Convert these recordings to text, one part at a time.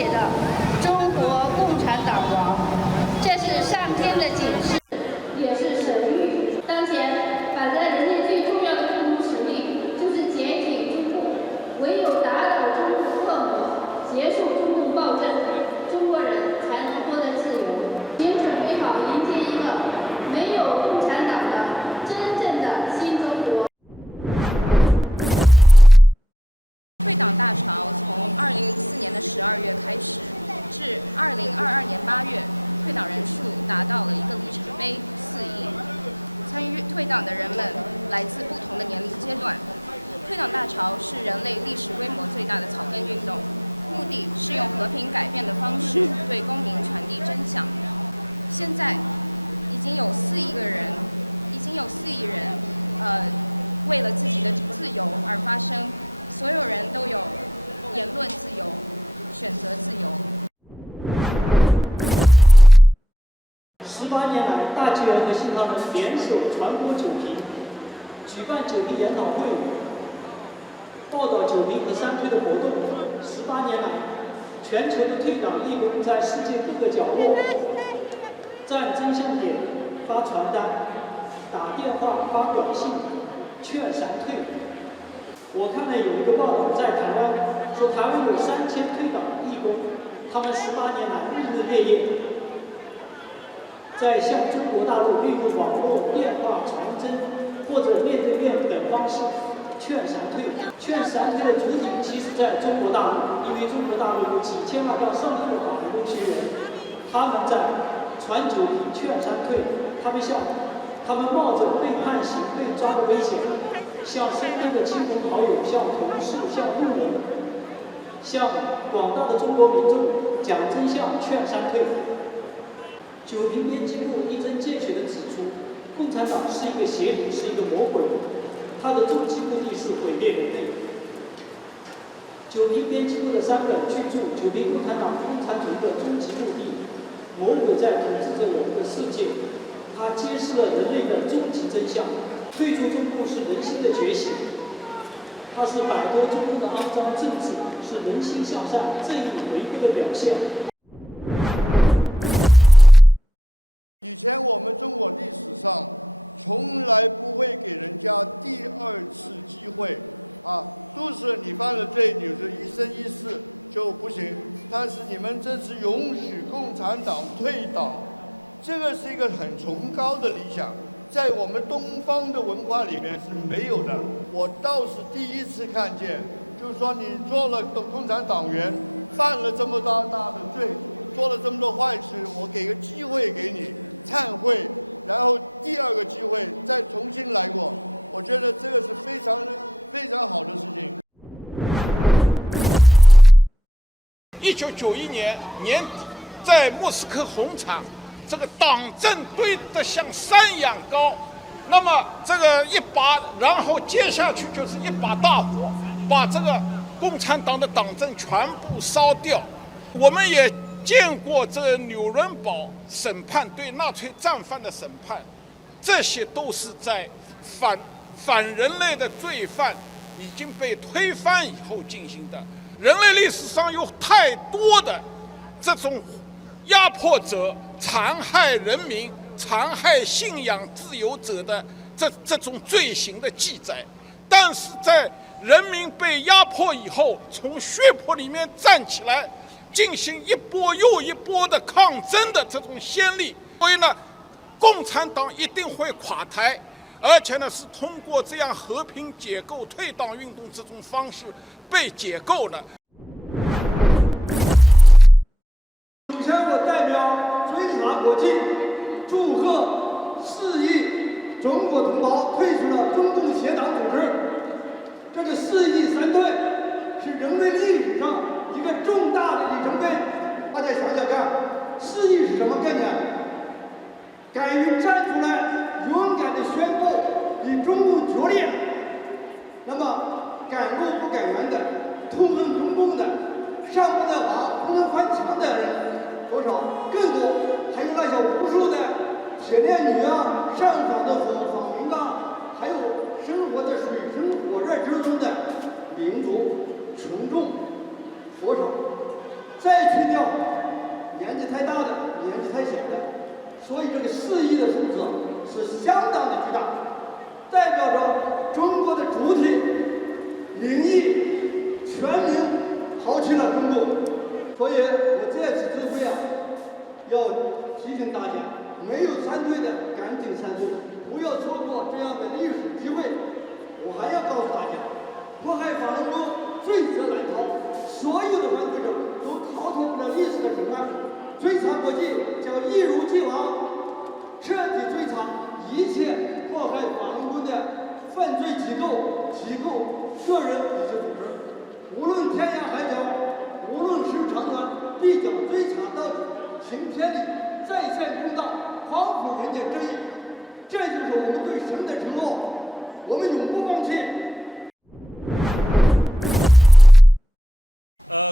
写的“中国共产党亡”，这是上天的警示，也是神谕。当前摆在人类最重要的共同使命就是检警中共，唯有打倒中共恶魔，结束中共暴政，中国人才能获得自由。请准备好迎接一个没有共产党的真正的新中国。退党大潮从2004年的12月开始，至2022年8月，退党人数达到了一个里程碑4亿。参与退党的人们来自不同的年龄阶段。退党大潮是人类历史规模最大的草根运动，目的是用和平改变的方式对公民传递真相。现在已经有4亿人，为了自己的自由而发声。所有人都有言论自由、选择自由。18年来，大纪元和新唐人联手传播酒瓶，举办酒瓶研讨会，报道酒瓶和三退的活动。18年来，全球的退党义工在世界各个角落站真相点、发传单、打电话、发短信，劝三退。我看了有一个报道，在台湾说台湾有3000退党义工，他们18年来日日夜夜在向中国大陆利用网络、电话、传真或者面对面等方式劝三退。劝三退的主体其实在中国大陆，因为中国大陆有几千万到上亿的法轮功学员，他们在传酒瓶劝三退，他们冒着被判刑、被抓的危险，向身边的亲朋好友、向同事、向路人、向广大的中国民众讲真相，劝三退。酒瓶编辑部一针见血地指出，共产党是一个邪灵，是一个魔鬼，它的终极目的是毁灭人类。酒瓶编辑部的3本巨著《酒瓶共产党共产主义的终极目的》，魔鬼在统治着我们的世界，它揭示了人类的终极真相。退出中共是人心的觉醒，它是摆脱中共的肮脏政治，是人心向善、正义回归的表现。以前我们中国历史上从来不会给人家第2次机会，都是你犯了罪，你是一生一世就不行。但是你们这次允许共产党退党，这个是一个很崇高的理想。在我们东方的文化里面是没有的，我倒是第一次看见，就是说你做了共产党员，犯了这么大的罪，做了这么多坏事，我给个机会给你忏悔，然后第2个机会再重新来过，我觉得这个是非常非常好的事情。1991年年底，在莫斯科红场。这个党政堆得像山一样高，那么这个一把，然后接下去就是一把大火，把这个共产党的党政全部烧掉。我们也见过这个纽伦堡审判对纳粹战犯的审判，这些都是在反人类的罪犯已经被推翻以后进行的。人类历史上有太多的这种压迫者、残害人民、残害信仰自由者的这种罪行的记载，但是在人民被压迫以后，从血泊里面站起来，进行一波又一波的抗争的这种先例，所以呢，共产党一定会垮台，而且呢是通过这样和平解构、退党运动这种方式被解构的。首先，我代表追查国际祝贺4亿中国同胞退出了中共邪党组织。这个4亿三退是人类历史上一个重大的里程碑。大家想想看，4亿是什么概念？敢于站出来，勇敢地宣布与中共决裂，那么敢怒不敢言的、痛恨中共的、上不得网、不能翻墙的人多少？更多还有那些无数的铁链女啊、上访的访民啊，还有生活在水深火热之中的民族群众多少？再全民抛弃了中共。所以我这次智慧要提醒大家，没有参队的赶紧参队，不要错过这样的历史机会。我还要告诉大家，迫害法轮功罪责难逃，所有的犯罪者都逃脱不了历史的审判。追查国际将一如既往彻底追查一切迫害法轮功的犯罪机构、个人以及组织，无论天涯海角，无论时长短，必将追查到底，行天理，再现公道，匡扶人间正义。这就是我们对神的承诺，我们永不放弃。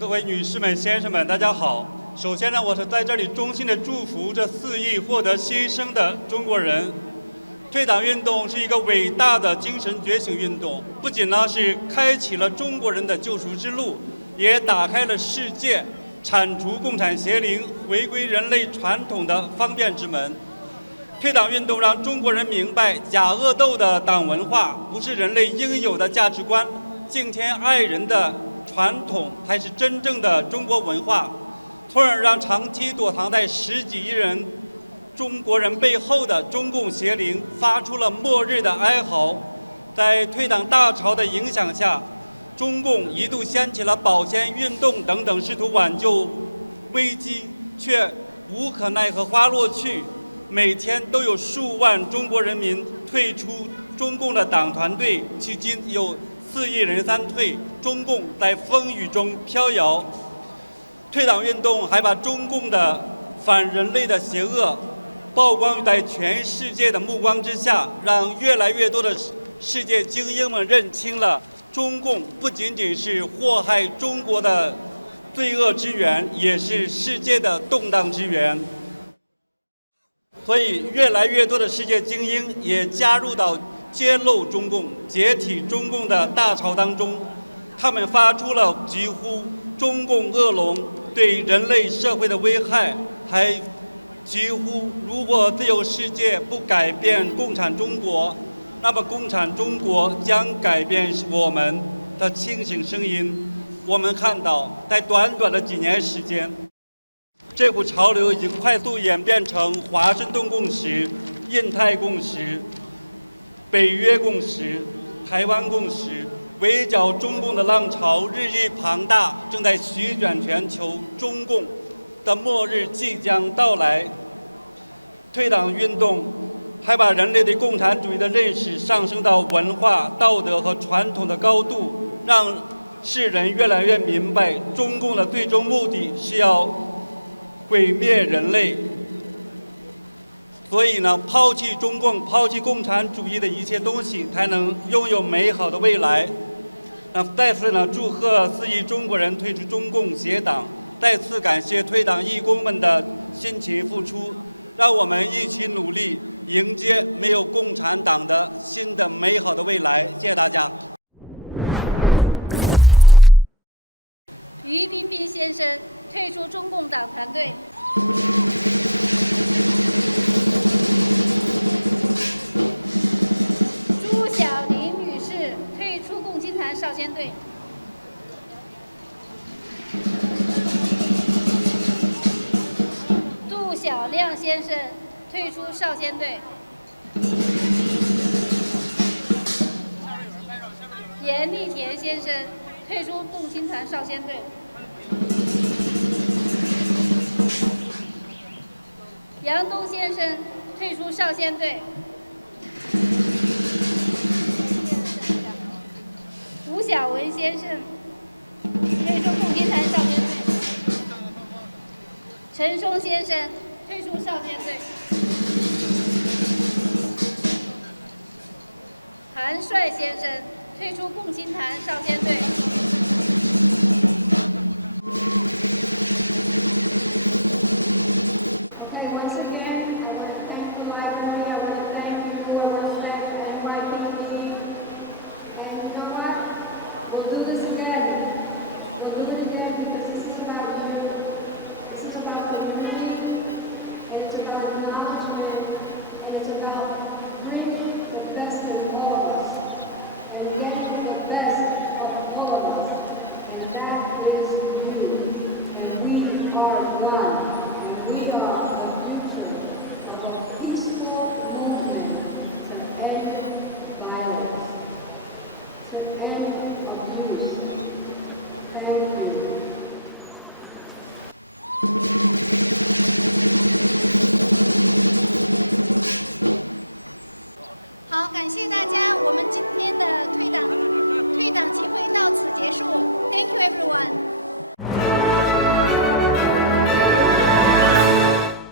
各位女士们、先生们，大家好。首先呢，我是在这里衷心的祝福这4亿获得新生的中国人。退党运动是一个伟大的精神觉醒运动，不仅呢是开启了中国人的救赎之路，也打开了世界铲除共产邪灵、回归人类传统的方便之门。退党运动让中国人明白，假恶斗的党文化不是人类应有的价值观，敬天爱人的传统才是真正的中国文化，从而让长期躲藏在10几亿人中国人背后的中共邪灵发出了末日的哀嚎。在退党大潮的影响下，中共一度掀起了保鲜运动等等，试图挽救危机，却无可奈何花落去。每天都有数万中国人民退出中共的党团队，迄今有4亿人3退，中共在风雨中飘摇。退党运动还把中共的反人类的邪恶曝光在全世界的目光之下，让越来越多的世界精英们认清了中共不仅仅是祸害中国的罪恶之源，也是世界的动荡之源。所以，越来越多的世界精英也加入到揭露中共、解体中共的大潮当中。他们发出了疾呼中共恶龙对人类社会的危害，还疾呼如果自由世界不改变共产中国，那么共产中国将改变我们的清醒声音。我们看到，在短短的几年时间，这股潮流已经快速演变成华盛顿共识、印太共识、北约共识、台湾共识，围剿中共的浪潮日益庞大，正在席卷全球，中共的末日即将到来。退党运动还把人类对共产主义的认识上升到文化、道德和传统的高度，让世人越来越明白，中共的最终目的是要毁灭人类。所以呢，抛弃中共、抛弃共产主义的一切东西，才能拥有美好的未来。那再次呢，祝贺4亿中国人退出中共邪党，再次感谢退党义工们的辛勤付出，让我们一起努力，迎接没有共产党的新的美好的未来。谢谢大家。于彬彬先生退出中共党团队。朱晓玲女士退出共青团少先队。杜小亮先生退出少先队。严立田先生退出共青团少先队。杨东先生退出少先队。吴晓文先生退出共青团少先队。陈松先生退出少先队。韩帅先生退出共青团少先队。Thank you.